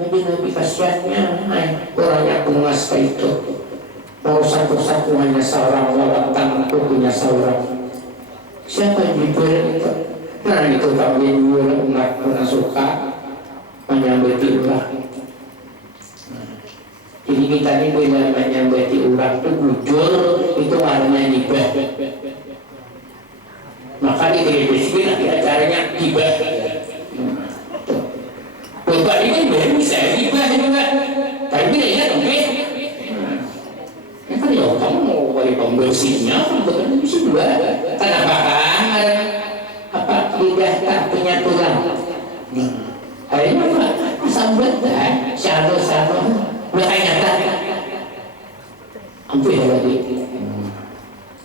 Nabi kasihannya, orangnya pengas itu. Mau satu-satu hanya seorang, wawatan aku punya seorang. Siapa yang diberi itu? Nah itu kami dulu umat pernah suka menyambeti ulang. Jadi kita ini bila menyambeti ulang itu bujur, itu warnanya hibah. Maka di televisi nanti acaranya hibah. Bapak ini bisa hibah juga, tapi dia oke. Kan ya kamu mau beri pembersihnya, bukan bisa juga. Kenapa apa lidah tak punya tulang? Akhirnya apa? Sambat dah, shalom, makanya tak. Ampun ya lagi.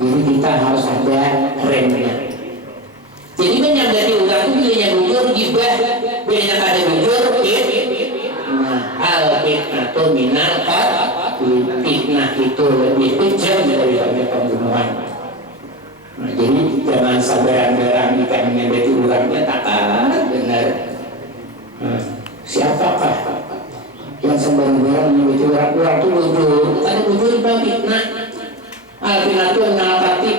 Jadi kita harus ada remnya. Jadi menyambati ulang itu bilanya bujur gibah, bilanya kada bujur al-fitnah itu minal fitnah itu lebih kejam daripada pembunuhan. Nah, jadi jangan sabaran-sabaran kita menyambati ulangnya tak benar. Siapakah yang sembarang-barang menyambati ulang itu bujur? Kada bujur itu fitnah. Al-fitnah itu menalakati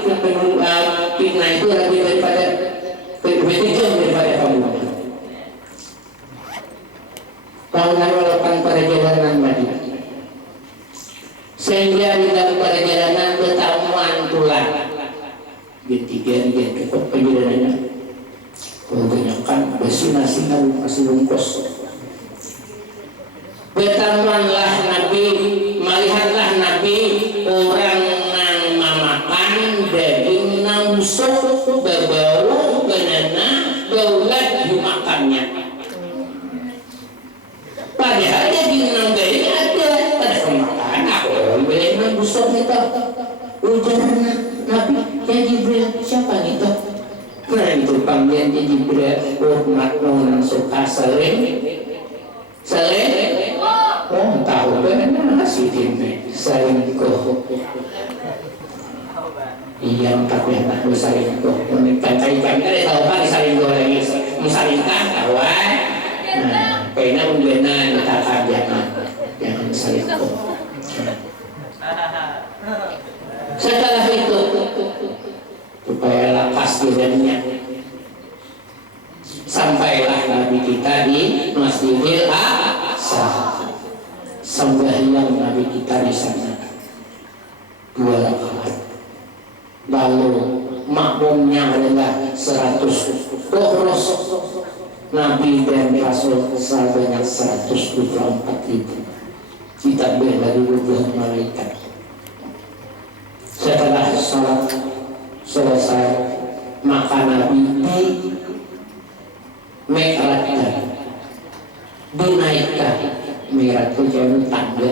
fitnah itu lebih daripada kejam daripada pembunuhan. Tahun lalu melakukan perjalanan Madinah, sehingga di dalam perjalanan ketamuan tulang. Ketiga dia cukup perjalanannya, kebanyakan bersinar-sinar masih bungkus. Bertamuanlah Nabi, melihatlah Nabi orang yang memakan daging nausuk berbau banana daulat dimakannya. Padahal daging nambahnya ada pemakan aku boleh nambusuk itu ujar Nabi yang Jibril siapa itu? Nah itu panggilan Jibril umat yang suka sering oh tahu benar si Dini selingkuh iya tapi anak selingkuh menikah-nikah ada tahu apa selingkuh lagi musalingkah kawan. Nah, kayaknya pembinaan kita jangan selingkuh. Setelah itu supaya lepas dirinya, sampailah Nabi kita di Masjidil Aqsa. Sembahyang Nabi kita di sana 2 rakaat. Lalu makmumnya adalah 100 Tuhros. Nabi dan Rasul sebanyak 124.000 ditambah dari ribuan malaikat. Setelah sholat selesai maka Nabi mi'rajkan, dinaikkan. Mi'raj itu jauh tangga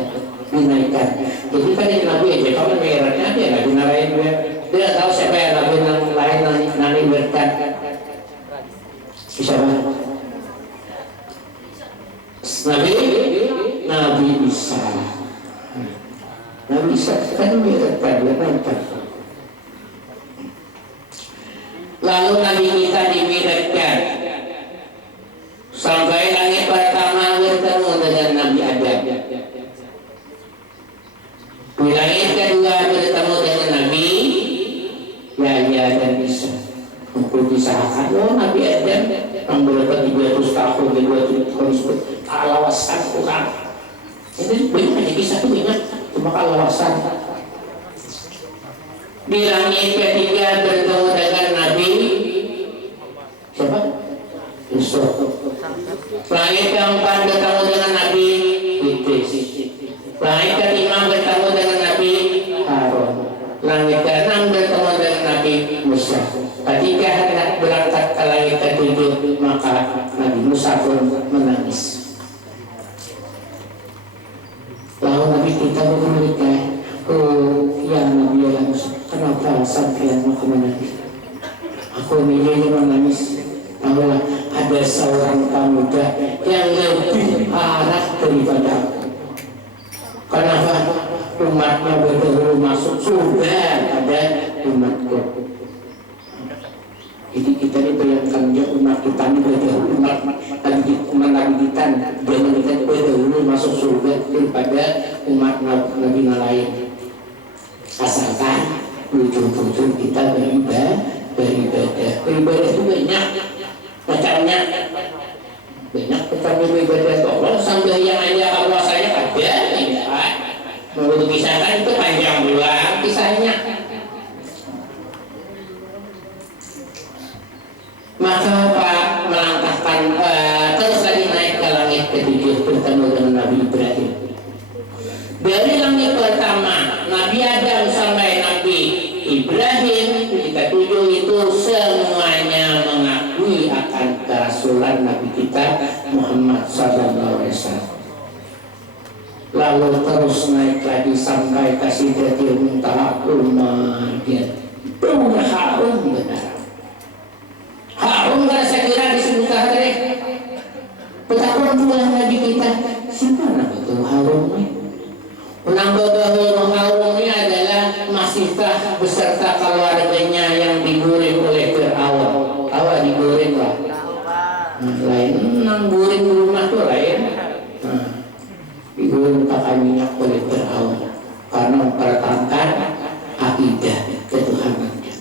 dinaikkan. Jadi kan ini Nabi aja kalau mi'rajnya dia nggak dinarain dia tahu siapa yang Nabi yang lain nanti berkat bisa Nabi bisa kan mi'rajkan dia nampak. Lalu Nabi kita dimi'rajkan sampai langit pertama bertemu dengan Nabi Adam. Di langit kedua bertemu dengan Nabi Yahya dan Isa. Untuk disahkan, oh Nabi Adam yang berada 300 tahun di 200 tahun kalawasan Quran. Ini banyak kisah itu banyak, cuma kalawasan. Di langit ketiga bertemu dengan Nabi siapa? Yusuf. Langit keempat bertemu dengan Nabi Idris. Langit kelima bertemu dengan Nabi Harun. Langit keenam bertemu dengan Nabi Musa. Ketika hendak berangkat ke langit ketujuh maka Nabi Musa pun menangis. Lalu Nabi kita berkata, oh ya Nabi ya Musa, kenapa sampai mau menangis? Aku ini menangis. Bahwa ada seorang pemuda yang lebih parah daripada aku. Kenapa? Umatnya berdahulu masuk surga pada umatku. Jadi kita ini bayangkan ya umat kita ini berdahulu umat Nabi kita dia kita berdahulu macamnya banyak tetapi ibadah Allah sambil yang aja puasanya ada tidak mau kisahkan itu panjang pula kisahnya. Maka Pak melangkahkan terus lagi naik ke langit ketujuh bertemu dengan Nabi Ibrahim. Dari langit pertama Nabi Adam sampai Nabi Ibrahim ketujuh itu semuanya mengakui akan kerasulan Nabi kita Muhammad sallallahu alaihi wasallam. Lalu terus naik lagi sampai ke Sidratil Muntaha dia punya harum benar. Harum kan saya kira disebut tadi. Betapa pula Nabi kita siapa nama itu harumnya? Menambah bahwa harumnya adalah Masifah beserta keluarganya yang digoreng oleh Fir'aun. Tahu digoreng lah. Lain nanggurin di rumah tuh lain. Digoreng pakai minyak oleh Fir'aun karena mempertahankan akidah ketuhanannya.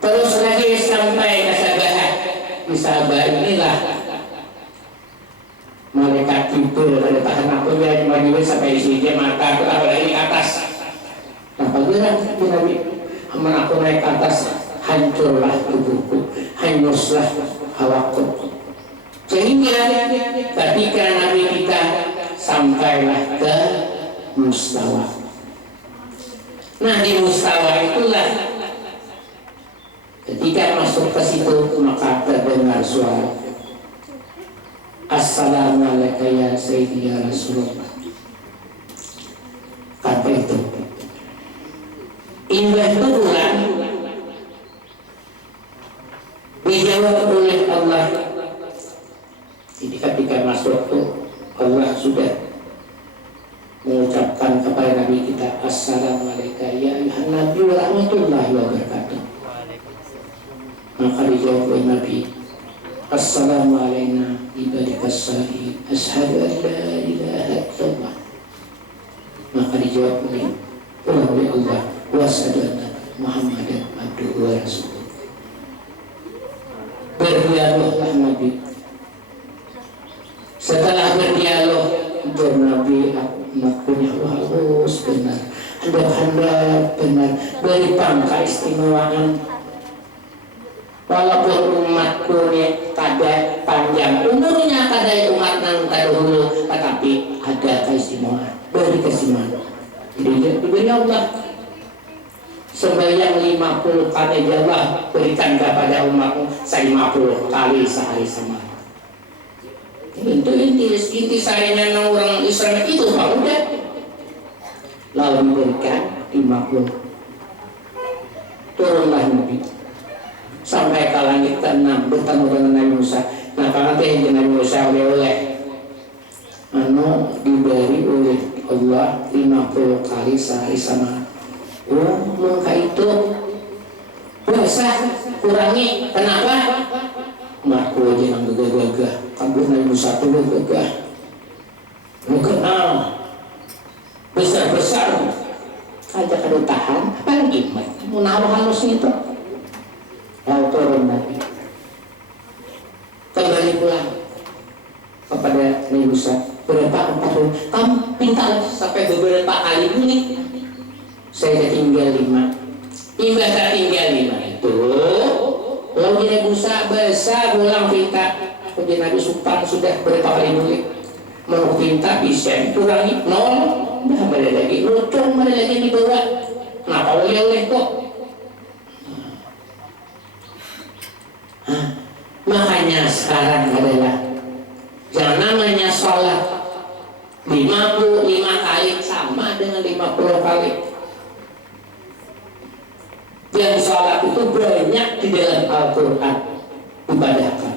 Terus lagi sampai ke Sabah. Di Sabah inilah malaikat Jibril pada tahan aku yang bagi sampai isi dia mata aku lagi di atas. Nah bagaimana Nabi aman aku naik ke atas, hancurlah tubuhku, hanguslah awakku. Sehingga ketika Nabi kita sampailah ke Mustawa. Nah di Mustawa itulah ketika masuk ke situ maka terdengar suara Assalamualaikum ya Sayyidi ya Rasulullah. Kata itu indah itu bulan dijawab oleh Allah. Jadi ketika masuk itu Allah sudah mengucapkan kepada Nabi kita Assalamualaikum ya ayuhan Nabi wa rahmatullahi wa barakatuh. Maka dijawab oleh Nabi Assalamualaikum ibadikas salihin asyhadu an la ilaha illallah. Maka dijawab oleh Allah wa asyhadu anna Muhammadan abduhu wa rasuluh. Berdialoglah Nabi. Setelah berdialog Nabi punya halus benar, handap benar, beri pangka istimewaan. Walaupun umatku ini kada panjang umurnya kada umat nang terdahulu, tetapi ada keistimewaan, beri keistimewaan. Jadi diberi Allah sembahyang 50 kali Allah berikan kepada umatmu 50 kali sehari semalam. Itu inti saringan orang Islam itu pak udah. Lalu diberikan 50. Turunlah Nabi sampai ke langit ke-6 bertemu dengan Nabi Musa. Nah karena itu Nabi Musa oleh diberi oleh Allah 50 kali sehari sama. Maka itu basah kurangi. Kenapa? Umatku aja yang gagah-gagah. Kabur Nabi Musa itu gagah. Mau kenal besar-besar aja kada tahan. Apalagi mau naruh halus itu. Lalu turun Nabi kembali pulang kepada Nabi Musa. Berapa 40 kamu pintar sampai beberapa kali ini saya tinggal 5 hingga saya tinggal 5 itu lalu Nabi Musa besar pulang pintar. Kemudian Nabi Supan sudah berapa kali mulik mau pintar bisa kurangi 0 udah balik lagi lucung balik lagi dibawa. Kenapa oleh kok. Makanya sekarang adalah yang namanya sholat 55 kali sama dengan 50 kali. Dan sholat itu banyak di dalam Al-Quran ibadahkan.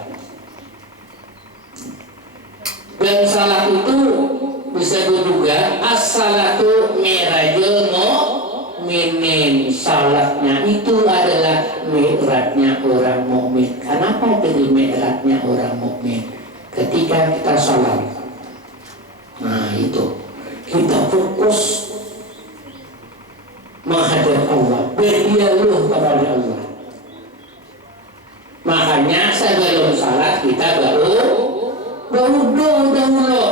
Dan sholat itu bisa juga as-salatu mi'rajul mu'minin. Salatnya itu adalah mi'rajnya orang mukmin. Kenapa jadi mi'rajnya orang mukmin? Ketika kita salat, nah itu kita fokus menghadap Allah, berdialog kepada Allah. makanya sebelum salat kita berwudu dahulu.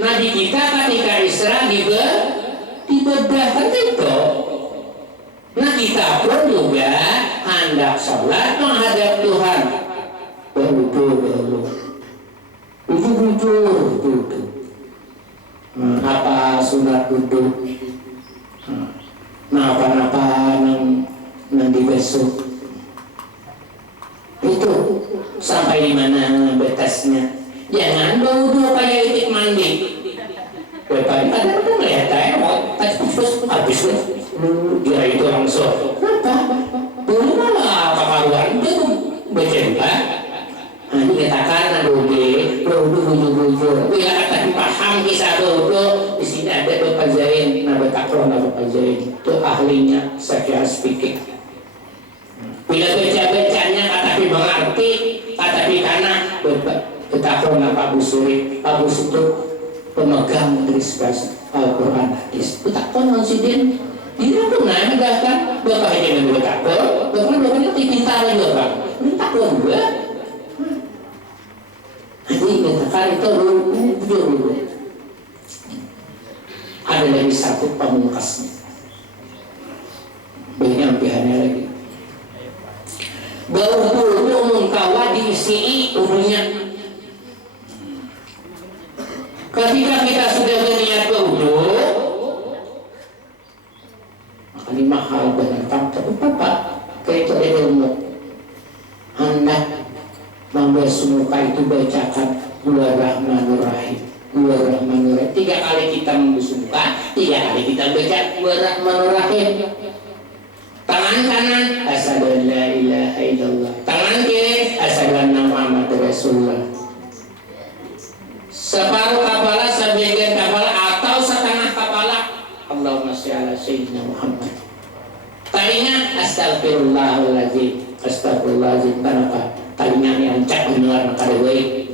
Nabi kita ketika Isra dibedah kan itu. Nah kita pun juga hendak salat menghadap Tuhan berwudu dahulu. Wudu. Apa sunat wudu? Nah apa-apa nanti besok itu sampai di mana batasnya. Jangan berwudu kayak itik mandi. Bapak ada apa melihat saya mau habis dia itu langsung. Kenapa? Boleh malah apa karuan itu berjembat. Ini katakan berwudu. Bila kata paham kisah berwudu, di sini ada Bapak Zain, Bapak Zain itu ahlinya secara speaking. Bila baca-bacanya katapi mengerti, katapi karena betakron Pak Busuri, Pak Bus itu pemegang garis Al-Quran hadis. Betakron konsidin, dia pun ada kan, bapak aja yang betakron, bapaknya pintar aja bang, betakron juga. Jadi katakan itu dulu. Ada lagi satu pamungkasnya, banyak pihaknya lagi. Berwudu umum kawa diisi umumnya. Ketika kita sudah berniat berwudu, maka ini mahal benar tapi Bapak kayak itu ada ilmu. Hendak membersumuka itu bacakan Bismillahirrahmanirrahim. 3 kali kita membusumuka, 3 kali kita baca Bismillahirrahmanirrahim. Tangan kanan asyhadu an la ilaha illallah. Tangan kiri asyhadu anna Muhammadar Rasulullah. Separuh kepala, sebagian kepala atau setengah kepala. Allahumma sholli ala sayyidina Muhammad. Tadinya astagfirullahaladzim. Kenapa? Tadinya yang cak benar maka dewe.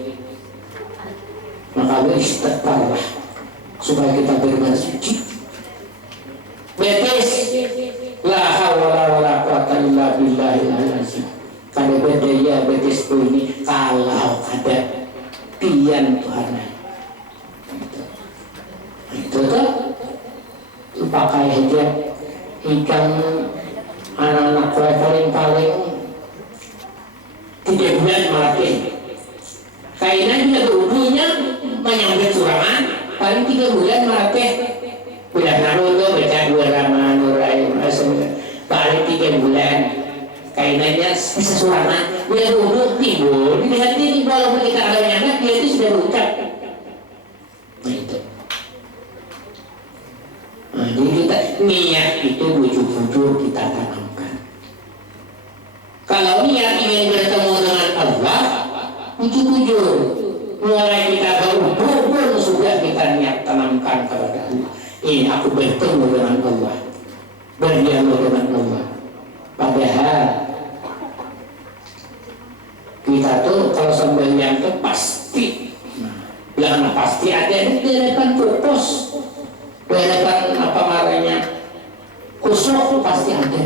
Maka istighfarlah supaya kita benar suci. Betis. La hawla wala quwata illa billahil azim. Kada bedaya betis ini kalau ada pian Tuhan. Itu tuh pakai aja ikan anak-anak paling 3 bulan mati. Kainan juga berhubungnya menyambut surangan paling 3 bulan mati. Bulan lalu tuh baca Bismillahirrahmanirrahim paling 3 bulan. Kainannya bisa surangan. Dia duduk tidur, dilihat ini walaupun kita kalau nyangka dia itu sudah berucap. Nah itu. Nah, jadi kita niat itu bujur-bujur kita tanamkan. Kalau niat ingin bertemu dengan Allah, bujur-bujur. Mulai kita berubah sudah kita niat tanamkan kepada Allah. Ini aku bertemu dengan Allah, berdialog dengan Allah. Padahal kita tuh kalau sembahyang tuh pasti, jangan pasti ada di hadapan purpos, di hadapan apa namanya khusyuk pasti ada.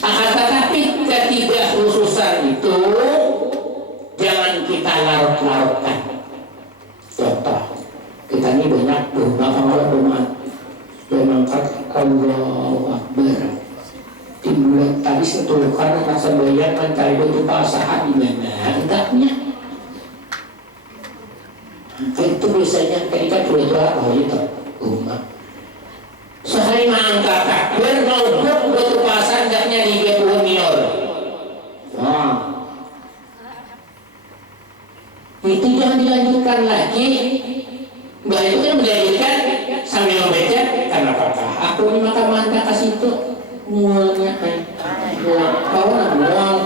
Akan tetapi ketidakhususan itu jangan kita larut-larutkan. Contoh, kita ini banyak doa mengangkat Allahu Akbar. Di bulan tadi sentuh karena rasa bayar mencari bentuk pasangan di mana hendaknya. Itu biasanya ketika doa itu umat. Sehari mengangkat takbir mau bentuk pasangan hendaknya di bulan minor. Nah, itu jangan dilanjutkan lagi. Mbak itu kan menjadikan sambil membaca karena apakah aku ini maka mantap kasih itu mualnya mual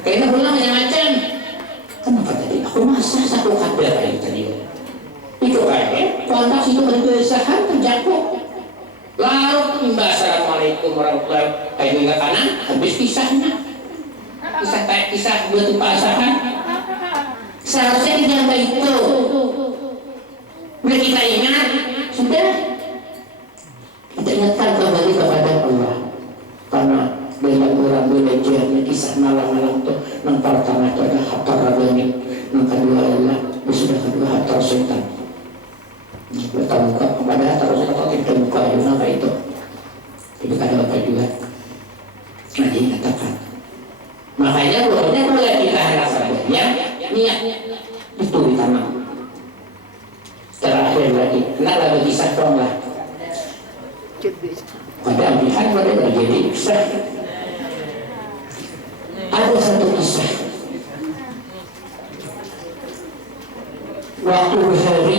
kayaknya pulang yang macam kenapa tadi aku masa satu kadar kayak tadi itu kayaknya kuantas itu berkesahan terjatuh lalu mbak assalamualaikum warahmatullahi wabarakatuh ke kanan habis kisahnya kisah buat pasangan seharusnya tidak itu. Bila kita ingat, sudah kita ingatkan kembali kepada Allah. Karena banyak orang belajar kisah malam-malam tuh. Yang pertama itu ada hatar rabani, yang kedua adalah sudah kedua hatar setan. Kita buka kepada hatar setan kalau kita buka apa itu? Jadi ada apa juga? Nanti katakan. Makanya pokoknya mulai kita rasa ya niat itu ditanam. Terakhir lagi, kenapa bagi satu lah? Pada pihak pada terjadi kisah. Ada satu kisah. Waktu hari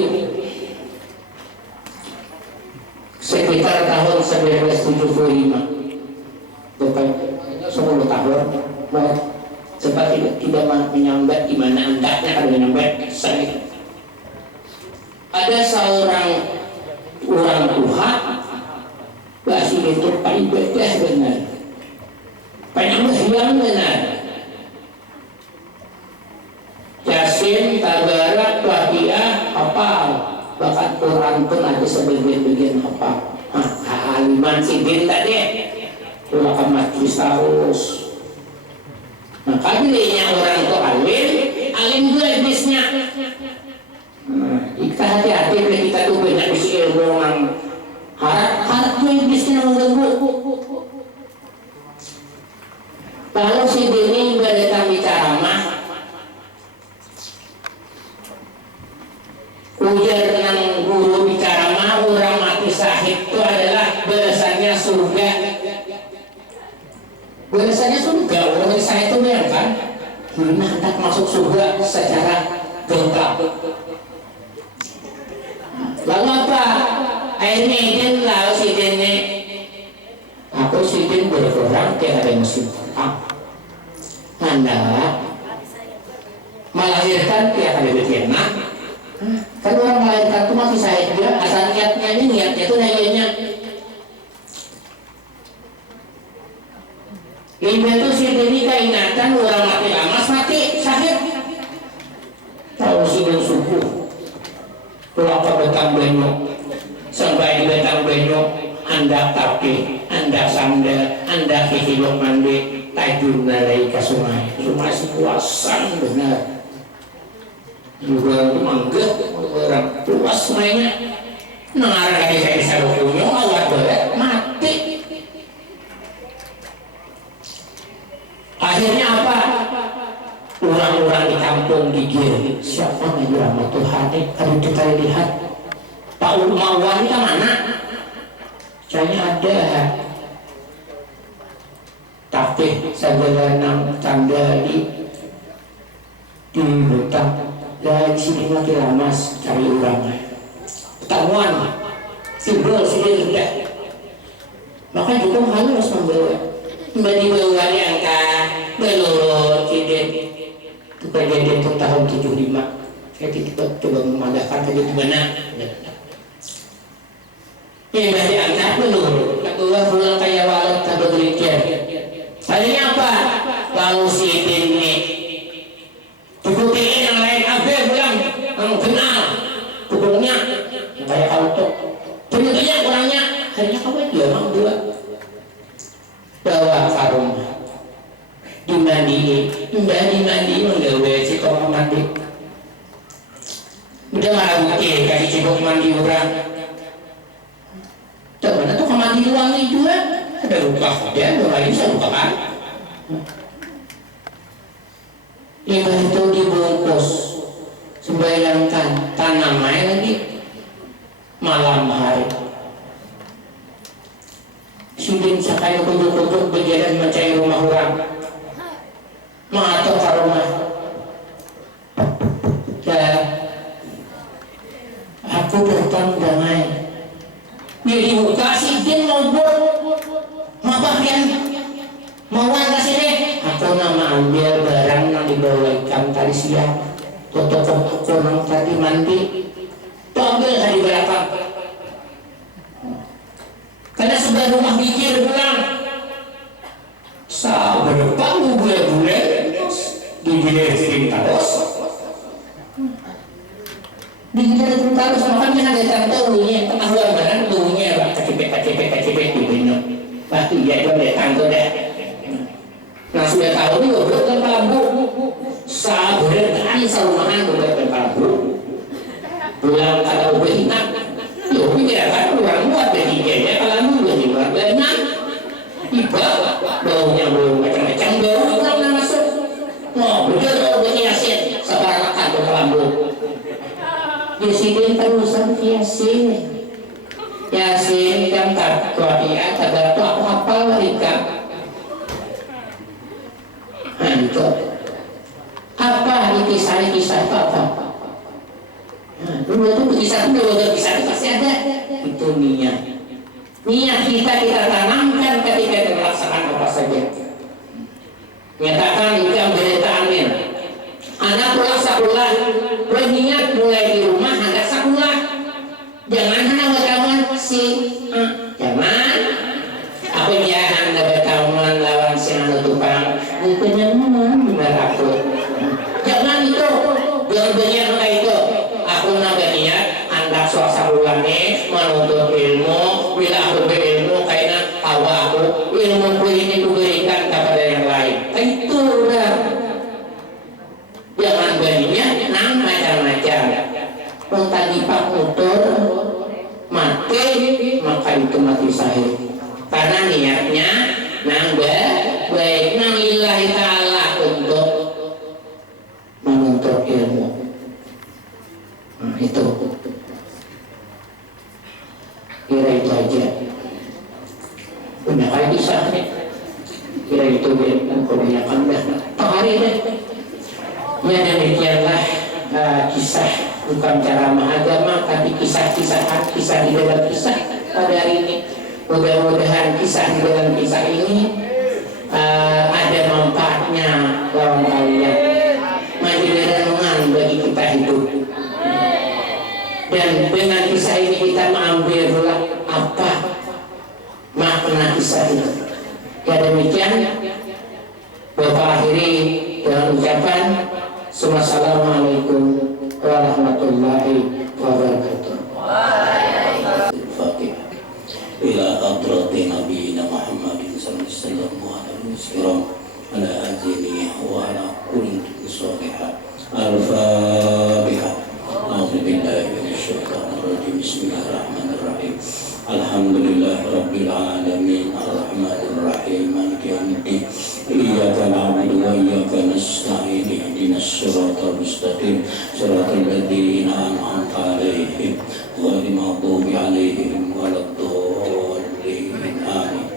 sekitar tahun 1975, bukan 10 tahun, sempat tidak menyambat di mana hendaknya ada menyambat saya. Ada seorang orang tua masih itu ibadah benar, penyembah yang benar. Yasin, Tabarak, Waqiah, hafal. Bahkan Quran pun ada sebagian-bagian hafal. Aliman sidin tadi, ulakan majlis terus. Nah, kadirinya orang itu alim juga iblisnya. Kita hati-hati bila kita tuh banyak isi ilmu yang harap tuh iblisnya mengganggu. Kalau si Dini datang bicara mah ujar dengan guru bicara mah orang mati syahid itu adalah balasannya surga. Balasannya surga, orang mati syahid itu benar kan? Gimana hendak masuk surga secara gembira. Lalu apa? Akhirnya izin lalu si Dini. Aku si Dini berkurang tiada ada musim. Anda melahirkan tiap ada betina. Kan orang melahirkan itu masih saya dia asal niatnya itu nayanya. Ini itu si Dini keingatan orang mati lamas mati sakit. Tahu sudah subuh. Berapa betang benyok sampai di betang benyok anda tapi anda sandal anda kehilok mandi tajur nalai ke sungai sepuasan benar juga mangga orang puas mainnya mengarah lagi saya bisa lukunya awat berat mati. Akhirnya apa? Orang-orang di kampung gigir siapa yang dirahmat Tuhan kalau kita lihat Pak Umawan itu mana? Saya ada tapi segala tanda di hutan dan sini mati lamas cari orang ketahuan simbol sini sudah maka juga harus membawa angka belurut tidak itu kejadian itu tahun 75 saya tidak coba memandangkan tadi di mana ini dari angka belurut kedua pulang kayak walau tak bekerja tadinya apa lalu si ini tutupiin yang lain abe bilang kamu kenal tubuhnya kayak auto ternyata orangnya hanya kamu dia mau dua bawa ke rumah dimandi menggawe si kamar mandi udah marah bukti kasih cibuk mandi orang coba tuh kamar mandi wangi juga ada luka dia mulai bisa luka kan limbah itu dibungkus sembayangkan tanaman lagi malam hari sidin sakaya kutuk-kutuk berjalan mencari rumah orang mengatur ke rumah dan aku datang damai jadi buka sidin mau buat mabakian mauan ke sini aku nama ambil barang yang dibawakan tadi siang tutup aku nang tadi mandi tuh ambil dari belakang karena sebelah rumah pikir pulang sabar kamu bule-bule digilir terus digilir terus makanya ada tantunya pengetahuan barang tuhunya kacipek di benyok waktu dia itu ada tantu deh saberan sarumahan beberapa kalbu pulang kata ubah yo pikir kan orang buat begini kalau nunggu di luar benar tiba baunya bau macam-macam bau orang masuk mau betul bau yasin sebarakan ke kalbu yasin terusan yasin yang tak kuat ada apa mereka hancur apa kisah apa dulu itu kisah pasti ada itu niat kita tanamkan ketika kita melaksanakan apa saja nyatakan itu yang beritaannya anak pulang sekolah berniat mulai di rumah hendak sekolah jangan hanya berkawan jangan apa jangan berkawan lawan si anu tukang itu nyaman benar aku jangan itu jangan banyak kayak itu aku naga niat hendak suasa bulannya menuntut ilmu bila aku berilmu kayaknya tahu aku ilmu ini diberikan kepada yang lain itu udah jangan banyak nang macam-macam kalau tadi pak motor mati maka itu mati sahih karena niatnya nambah baik nang lillahi ta'ala untuk menuntut ilmu itu kira itu aja punya kali bisa kira itu kebanyakan dah hari deh ya demikianlah kisah bukan cara agama tapi kisah di dalam kisah pada hari ini mudah-mudahan kisah di dalam kisah ini ada manfaatnya lawan kalian menjadi bagi kita hidup dan dengan kisah ini kita mengambil apa makna kisah itu ya demikian Bapak akhiri dengan ucapan Assalamualaikum warahmatullahi wabarakatuh. Fatihah ila hadrati nabiyina Muhammadin sallallahu alaihi wasallam ala alihi wa ala kulli salihah. Al-Fatihah. A'udzu billahi minasyaitonir rajim. Bismillahirrahmanirrahim. Alhamdulillahirabbil alamin arrahmanir rahim maliki yaumiddin. Iyyaka na'budu wa iyyaka nasta'in ihdinas siratal mustaqim siratal ladzina an'amta 'alaihim ghairil maghdubi 'alaihim waladdallin. Amin.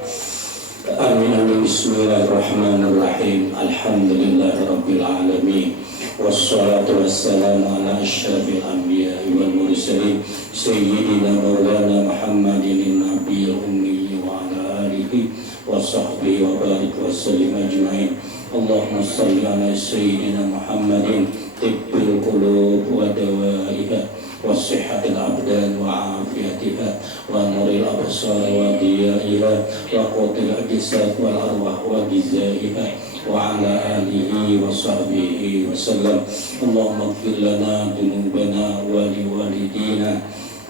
Amin. Bismillahirrahmanirrahim. Alhamdulillahirabbil alamin. Wassalatu wassalamu ala asyrafil anbiya'i wal mursalin sayyidina maulana Muhammadin nabiyil ummi wa ala alihi wa sahbihi wa barik wa sallim ajma'in. Allahumma salli ala sayyidina Muhammadin tibbil qulub wa dawaiha wa sihhatil abdan wa afiyatiha wa nuril absar wa diyaiha wa qutil ajsad wal arwah wa gizaiha wa ala alihi wa sahbihi wa sallam. Allahumma ighfir lana dhunubana wa li walidina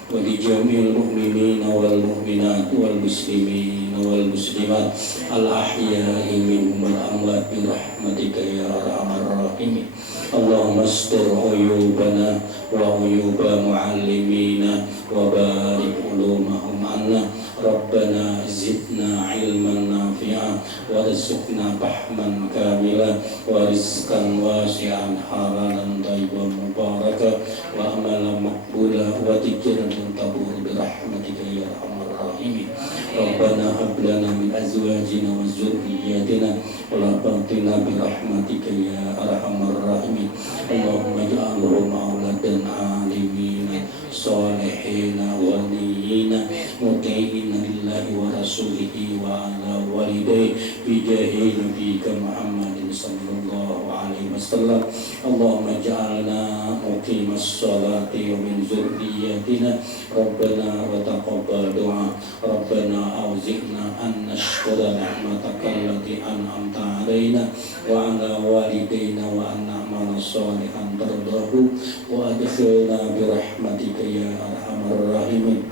wa li jami'il mu'minina wal mu'minat wal muslimin wal muslimat al ahya'i minhum wal amwat bi rahmatika ya arhamar rahimin. Allahumma astur uyubana wa uyuba muallimina wa barik ulumahum anna. Rabbana zidna ilman nafi'an warzuqna fahman kamilan wa rizqan wasi'an halalan thayyiban mubarakan wa amalan maqbulan wa dhikran tabur bi rahmatika ya arhamar rahimin. Rabbana hab lana min azwajina wa dhurriyyatina qurrata bi rahmatika ya arhamar rahimin. Allahumma ij'alhum auladan alimin salihin waliyyin muti'in lillahi wa rasulihi wa ala walidayhi bi jahi nabiyika Muhammadin sallallahu alaihi wasallam. Allahumma ij'alna muqimas salati wa min dzurriyyatina Rabbana wa taqabbal du'a. Rabbana auzi'na an nashkura ni'mataka allati an'amta 'alaina wa 'ala walidayna wa an na'mala salihan tardahu wa adkhilna bi rahmatika ya arhamar rahimin.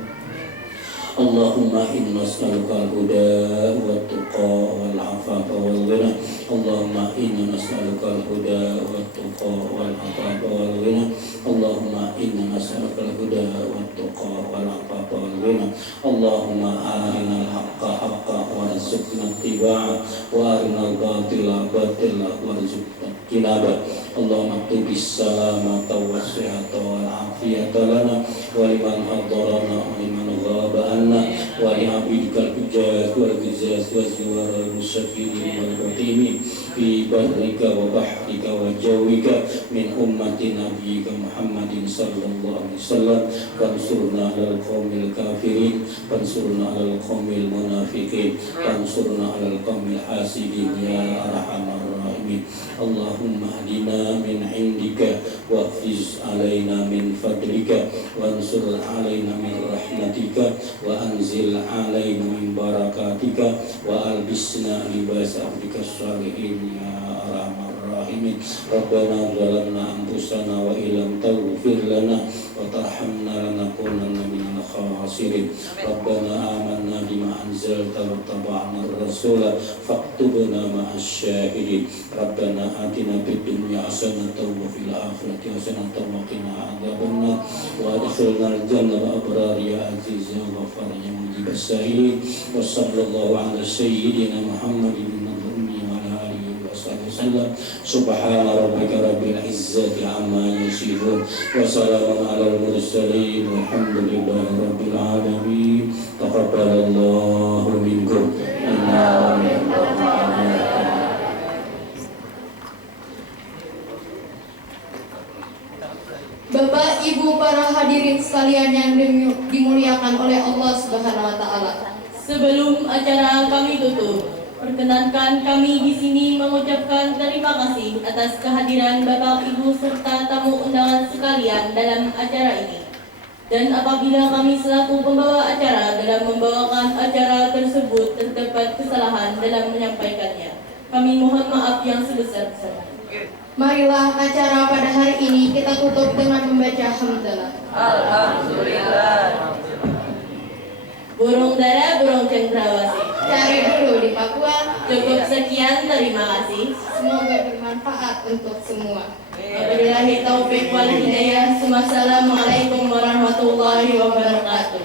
Allahumma inna nas'aluka al-huda wa tuqa wal afafa wal ghina. Allahumma inna nas'aluka al-huda wat-tuqa wal-'afafa wal-ghina. Allahumma inna nas'aluka al-huda wat-tuqa wal-'afafa wal-ghina. Allahumma arina al-haqqa haqqan warzuqna ittiba'ah wa arina al-batila batilan warzuqna ijtinabah. Allahumma tubis salamata was-sihhata wal-'afiyata lana wa liman hadarana wa liman ghaba anna wa li abidikal hujjat wal qizas wa zuwar al-musyafirin wal qatimin fi barrika wa bahrika wa jawika min ummati nabiyyika Muhammadin sallallahu alaihi wasallam. Fansurna 'alal qaumil kafirin, fansurna 'alal qaumil munafiqin, fansurna 'alal qaumil hasidin ya arhamar rahimin. Allahumma hadina min indika wa fiz alaina min fadlika wansur alaina min rahmatika wa anzil alaina min barakatika wa albisna libas abdika salihin ya arhamar rahimin. Rabbana zalamna anfusana wa illam taghfir lana wa tarhamna lanakunanna minal khasirin. Rabbana amanna bima anzalta wa taba'na ar-rasula faktubna ma'as syahidin. Rabbana atina fid dunya hasanatan wa fil akhirati hasanatan wa qina adzabannar wa adkhilna al-jannata abrar ya aziz ya ghafar ya mujibas sa'ilin. Wa sallallahu ala sayyidina Muhammadin wasallam. Subhana rabbika rabbil izzati amma yasifun wa salamun alal mursalin walhamdulillahi rabbil alamin. Taqabbalallahu minkum inna minkum. Bapak, Ibu, para hadirin sekalian yang dimuliakan oleh Allah Subhanahu wa taala. Sebelum acara kami tutup, perkenankan kami di sini mengucapkan terima kasih atas kehadiran Bapak, Ibu serta tamu undangan sekalian dalam acara ini. Dan apabila kami selaku pembawa acara dalam membawakan acara tersebut terdapat kesalahan dalam menyampaikannya, kami mohon maaf yang sebesar-besarnya. Marilah acara pada hari ini kita tutup dengan membaca hamdalah. Alhamdulillah. Burung dara, burung cendrawasih. Cari dulu di Papua. Cukup sekian, terima kasih. Semoga bermanfaat untuk semua. Wabillahi taufiq wal hidayah. Wassalamualaikum warahmatullahi wabarakatuh.